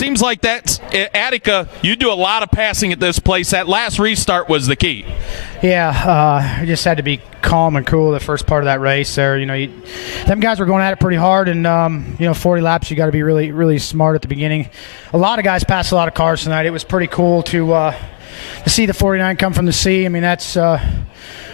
seems like that's Attica. You do a lot of passing at this place. That last restart was the key. Yeah, I just had to be calm and cool the first part of that race there. Them guys were going at it pretty hard, and 40 laps, you got to be really, really smart at the beginning. A lot of guys passed a lot of cars tonight. It was pretty cool to see the 49 come from the sea.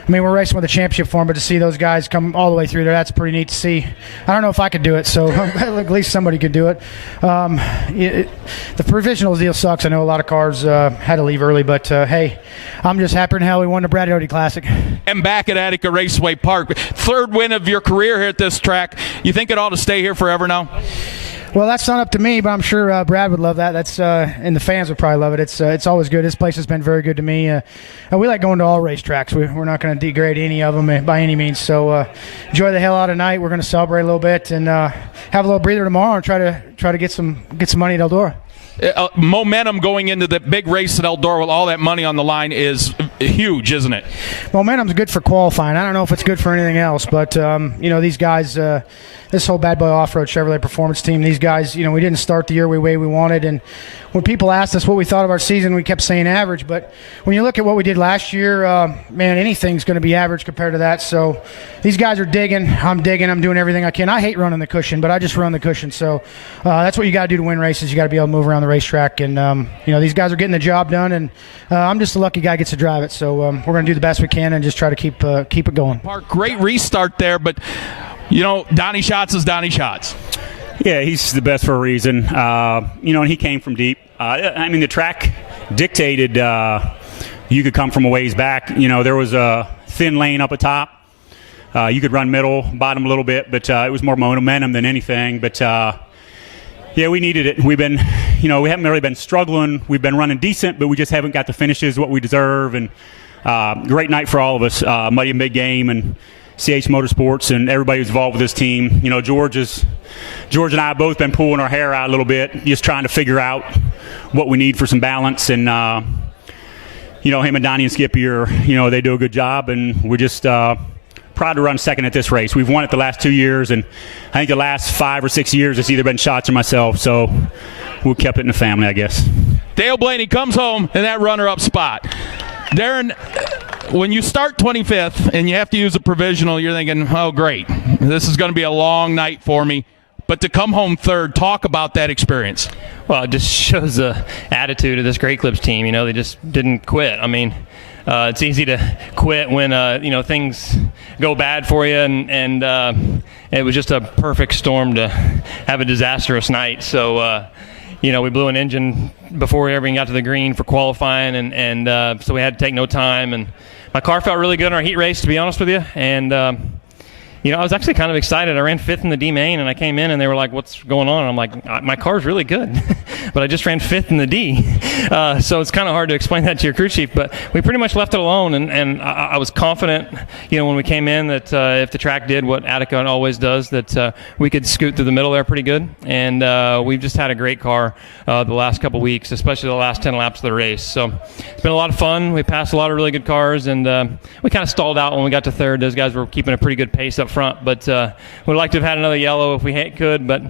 We're racing with a championship for them, but to see those guys come all the way through there, that's pretty neat to see. I don't know if I could do it, so at least somebody could do it. The provisional deal sucks. I know a lot of cars had to leave early, but hey, I'm just happy in hell we won the Brad Doty Classic. And back at Attica Raceway Park, third win of your career here at this track. You think it ought to stay here forever now? Well, that's not up to me, but I'm sure Brad would love that. And the fans would probably love it. It's always good. This place has been very good to me. We like going to all racetracks. We're not going to degrade any of them by any means. So enjoy the hell out of night. We're going to celebrate a little bit and have a little breather tomorrow and try to get some money at Eldora. Momentum going into the big race at Eldora with all that money on the line is huge, isn't it? Momentum's good for qualifying. I don't know if it's good for anything else, but these guys, this whole Bad Boy Off-Road Chevrolet Performance team, these guys, we didn't start the year the way we wanted, and when people asked us what we thought of our season, we kept saying average. But when you look at what we did last year, anything's going to be average compared to that. So these guys are digging. I'm digging. I'm doing everything I can. I hate running the cushion, but I just run the cushion. So that's what you got to do to win races. You got to be able to move around the racetrack. And, these guys are getting the job done, and I'm just a lucky guy gets to drive it. So we're going to do the best we can and just try to keep it going. Park, great restart there, but, Donny Schatz is Donny Schatz. Yeah, he's the best for a reason. And he came from deep. The track dictated you could come from a ways back. There was a thin lane up at top. You could run middle, bottom a little bit, but it was more momentum than anything. But, we needed it. We've been, we haven't really been struggling. We've been running decent, but we just haven't got the finishes what we deserve. And great night for all of us, Muddy and Big Game and CH Motorsports and everybody who's involved with this team. George and I have both been pulling our hair out a little bit, just trying to figure out what we need for some balance. And, him and Donny and Skippy they do a good job, and we're just proud to run second at this race. We've won it the last 2 years, and I think the last 5 or 6 years it's either been Schatz or myself, so we kept it in the family, I guess. Dale Blaney comes home in that runner-up spot. Daryn, when you start 25th and you have to use a provisional, you're thinking, oh, great, this is going to be a long night for me. But to come home third, talk about that experience. Well, it just shows the attitude of this Great Clips team. They just didn't quit. It's easy to quit when things go bad for you, and it was just a perfect storm to have a disastrous night. So we blew an engine before we ever even got to the green for qualifying, and so we had to take no time. And my car felt really good in our heat race, to be honest with you. And I was actually kind of excited. I ran 5th in the D main, and I came in, and they were like, "What's going on?" And I'm like, "My car's really good," but I just ran 5th in the D. So it's kind of hard to explain that to your crew chief. But we pretty much left it alone, and I was confident, when we came in, that if the track did what Attica always does, that we could scoot through the middle there pretty good. And we've just had a great car the last couple weeks, especially the last 10 laps of the race. So it's been a lot of fun. We passed a lot of really good cars, and we kind of stalled out when we got to third. Those guys were keeping a pretty good pace up front, but we'd like to have had another yellow if we could, but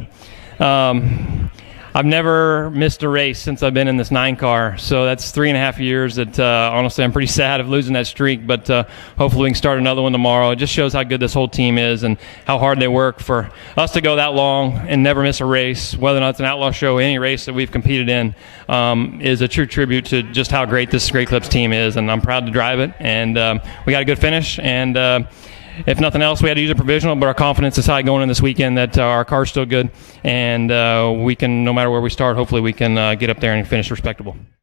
I've never missed a race since I've been in this 9 car, so that's 3.5 years that honestly I'm pretty sad of losing that streak, but hopefully we can start another one tomorrow. It just shows how good this whole team is and how hard they work for us to go that long and never miss a race, whether or not it's an Outlaw show, any race that we've competed in, is a true tribute to just how great this Great Clips team is, and I'm proud to drive it, and we got a good finish, and if nothing else, we had to use a provisional, but our confidence is high going in this weekend that our car's still good, and we can, no matter where we start, hopefully we can get up there and finish respectable.